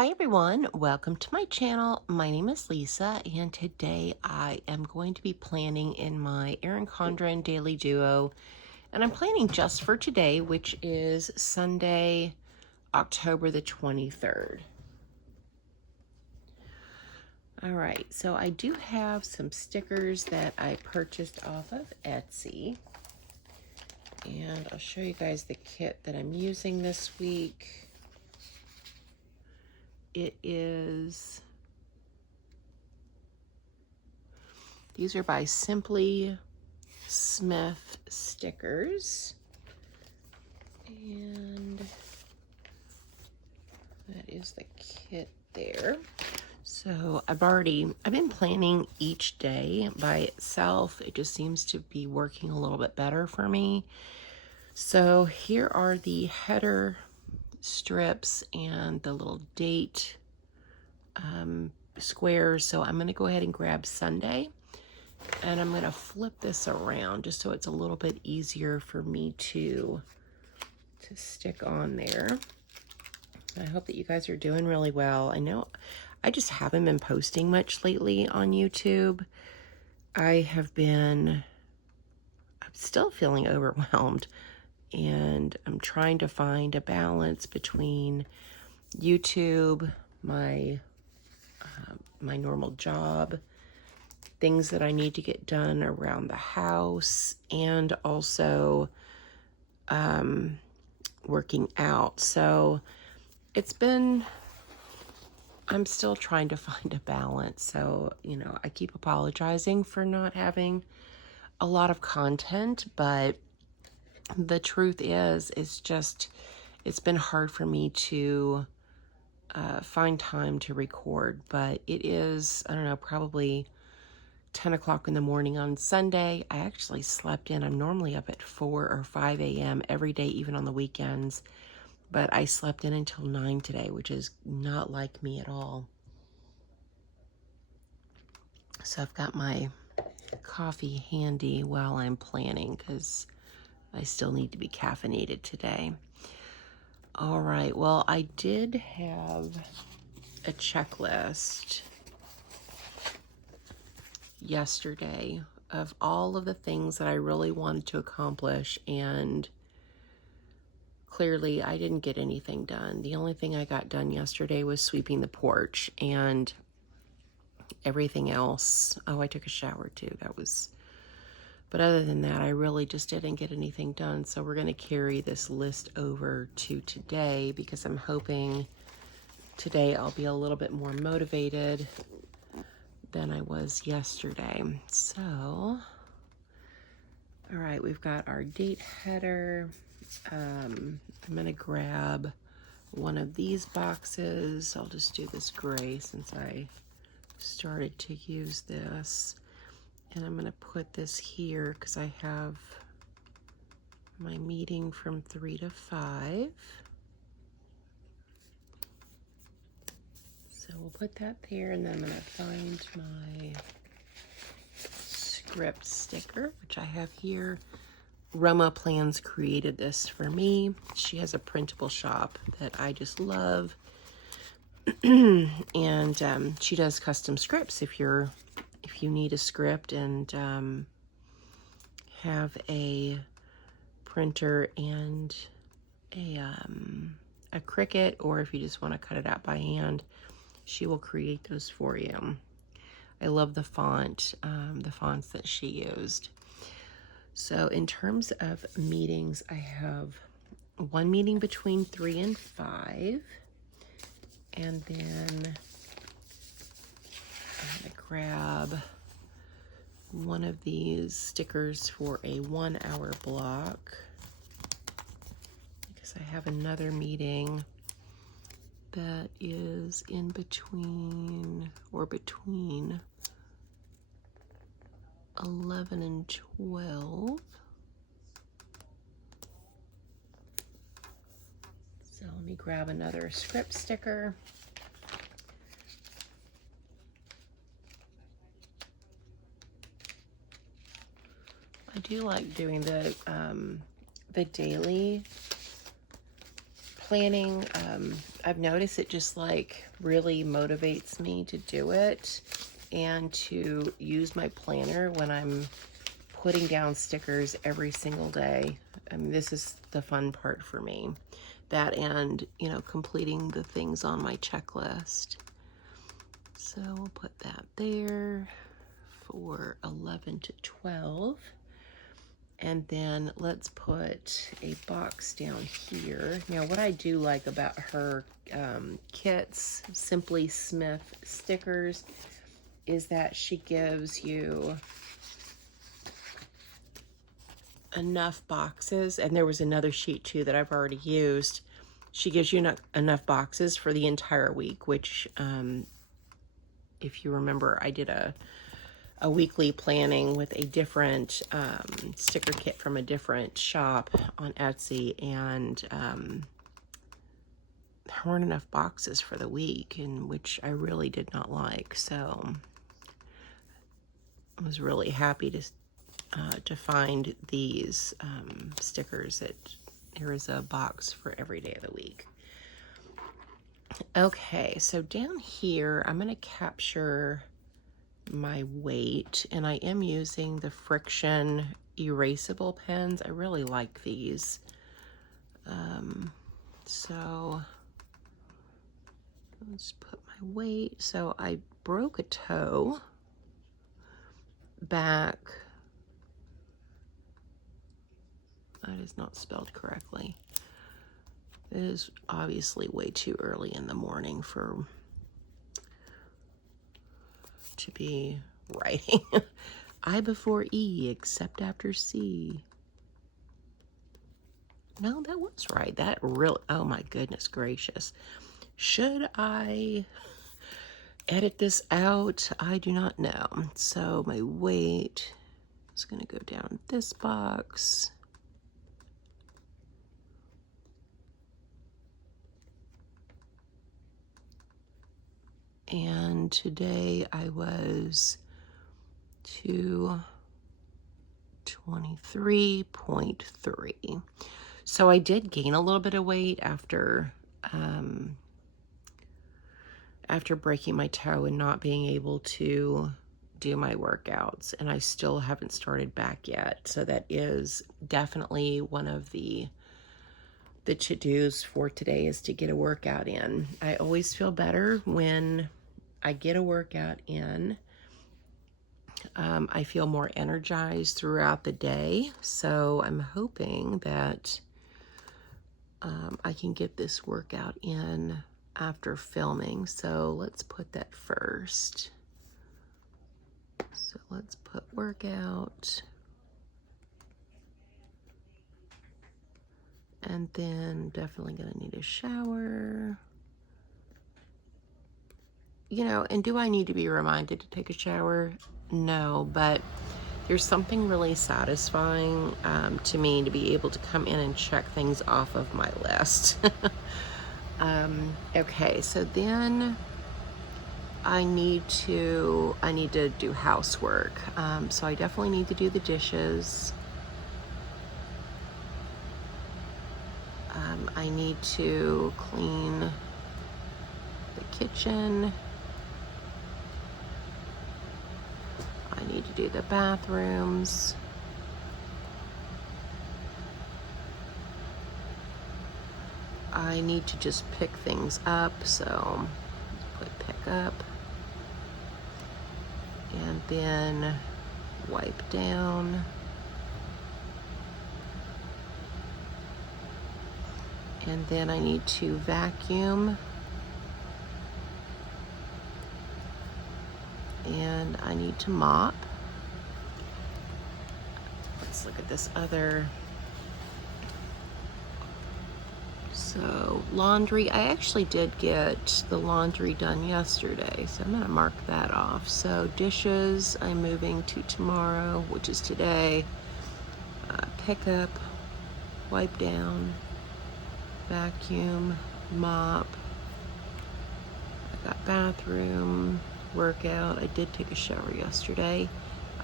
Hi everyone, welcome to my channel. My name is Lisa and today I am going to be planning in my Erin Condren Daily Duo, and I'm planning just for today, which is Sunday, October the 23rd. All right, so I do have some stickers that I purchased off of Etsy, and I'll show you guys the kit that I'm using this week. These are by SimplySmithStickers, and that is the kit there. So I've been planning each day by itself. It just seems to be working a little bit better for me. So here are the header strips and the little date squares. So I'm going to go ahead and grab Sunday, and I'm going to flip this around just so it's a little bit easier for me to stick on there. I hope that you guys are doing really well. I know I just haven't been posting much lately on YouTube. I'm still feeling overwhelmed, and I'm trying to find a balance between YouTube, my normal job, things that I need to get done around the house, and also working out. So I'm still trying to find a balance. So, I keep apologizing for not having a lot of content, but the truth is, it's been hard for me to find time to record. But it is, I don't know, probably 10 o'clock in the morning on Sunday. I actually slept in. I'm normally up at 4 or 5 a.m. every day, even on the weekends. But I slept in until 9 today, which is not like me at all. So I've got my coffee handy while I'm planning because I still need to be caffeinated today. All right, well, I did have a checklist yesterday of all of the things that I really wanted to accomplish, and clearly I didn't get anything done. The only thing I got done yesterday was sweeping the porch, and everything else, I took a shower too. But other than that, I really just didn't get anything done. So we're going to carry this list over to today, because I'm hoping today I'll be a little bit more motivated than I was yesterday. So, all right, we've got our date header. I'm going to grab one of these boxes. I'll just do this gray since I started to use this. And I'm going to put this here because I have my meeting from 3 to 5. So we'll put that there, and then I'm going to find my script sticker, which I have here. Roma Plans created this for me. She has a printable shop that I just love. And she does custom scripts if you need a script and have a printer and a Cricut, or if you just want to cut it out by hand, she will create those for you. I love the fonts that she used. So in terms of meetings, I have one meeting between 3 and 5, and then I'm going to grab one of these stickers for a 1-hour block, because I have another meeting that is in between 11 and 12. So let me grab another script sticker. I do like doing the daily planning, I've noticed it just like really motivates me to do it and to use my planner when I'm putting down stickers every single day. I mean, this is the fun part for me. That and, you know, completing the things on my checklist. So we'll put that there for 11 to 12. And then let's put a box down here. Now, what I do like about her kits, SimplySmithStickers, is that she gives you enough boxes, and there was another sheet too that I've already used. She gives you enough boxes for the entire week, which if you remember, I did a weekly planning with a different sticker kit from a different shop on Etsy, and there weren't enough boxes for the week, and which I really did not like. So I was really happy to find these stickers that there is a box for every day of the week. Okay, so down here I'm going to capture my weight, and I am using the Friction erasable pens. I really like these. So let's put my weight. So I broke a toe back. That is not spelled correctly. It is obviously way too early in the morning to be writing. I before E, except after C. No, that was right. That really, oh my goodness gracious. Should I edit this out? I do not know. So my weight is going to go down this box. And today I was 223.3. So I did gain a little bit of weight after breaking my toe and not being able to do my workouts, and I still haven't started back yet. So that is definitely one of the to-dos for today, is to get a workout in. I always feel better when I get a workout in. I feel more energized throughout the day, so I'm hoping that I can get this workout in after filming. So let's put that first. So let's put workout. And then definitely gonna need a shower. You know, and do I need to be reminded to take a shower? No, but there's something really satisfying to me to be able to come in and check things off of my list. Okay, so then I need to do housework. So I definitely need to do the dishes. I need to clean the kitchen. I need to do the bathrooms. I need to just pick things up, so let's put pick up. And then wipe down. And then I need to vacuum. And I need to mop. Let's look at this other. So laundry, I actually did get the laundry done yesterday, so I'm gonna mark that off. So dishes, I'm moving to tomorrow, which is today. Pick up, wipe down, vacuum, mop. I got bathroom, workout. I did take a shower yesterday.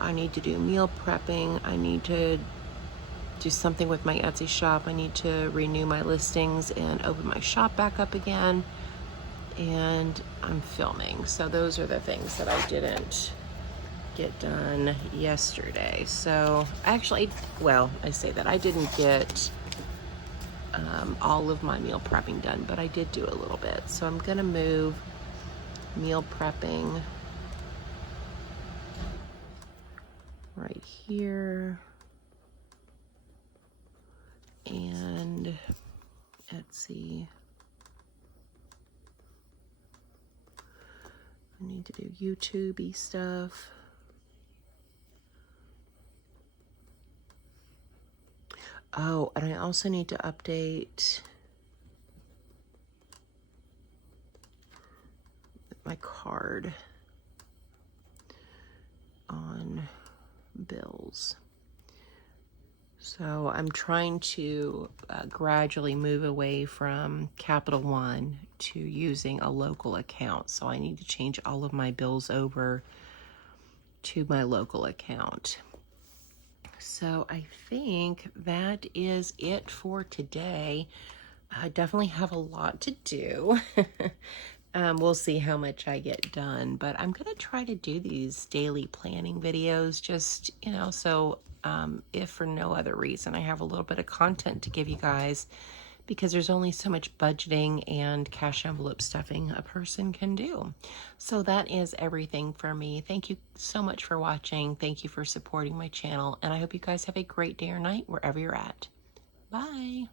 I need to do meal prepping. I need to do something with my Etsy shop. I need to renew my listings and open my shop back up again. And I'm filming. So those are the things that I didn't get done yesterday. So actually, well, I say that I didn't get all of my meal prepping done, but I did do a little bit. So I'm gonna move meal prepping right here, and Etsy. I need to do YouTube-y stuff. Oh, and I also need to update my card on bills. So I'm trying to gradually move away from Capital One to using a local account. So I need to change all of my bills over to my local account. So I think that is it for today. I definitely have a lot to do. We'll see how much I get done, but I'm going to try to do these daily planning videos just, you know, so if for no other reason, I have a little bit of content to give you guys, because there's only so much budgeting and cash envelope stuffing a person can do. So that is everything for me. Thank you so much for watching. Thank you for supporting my channel, and I hope you guys have a great day or night wherever you're at. Bye.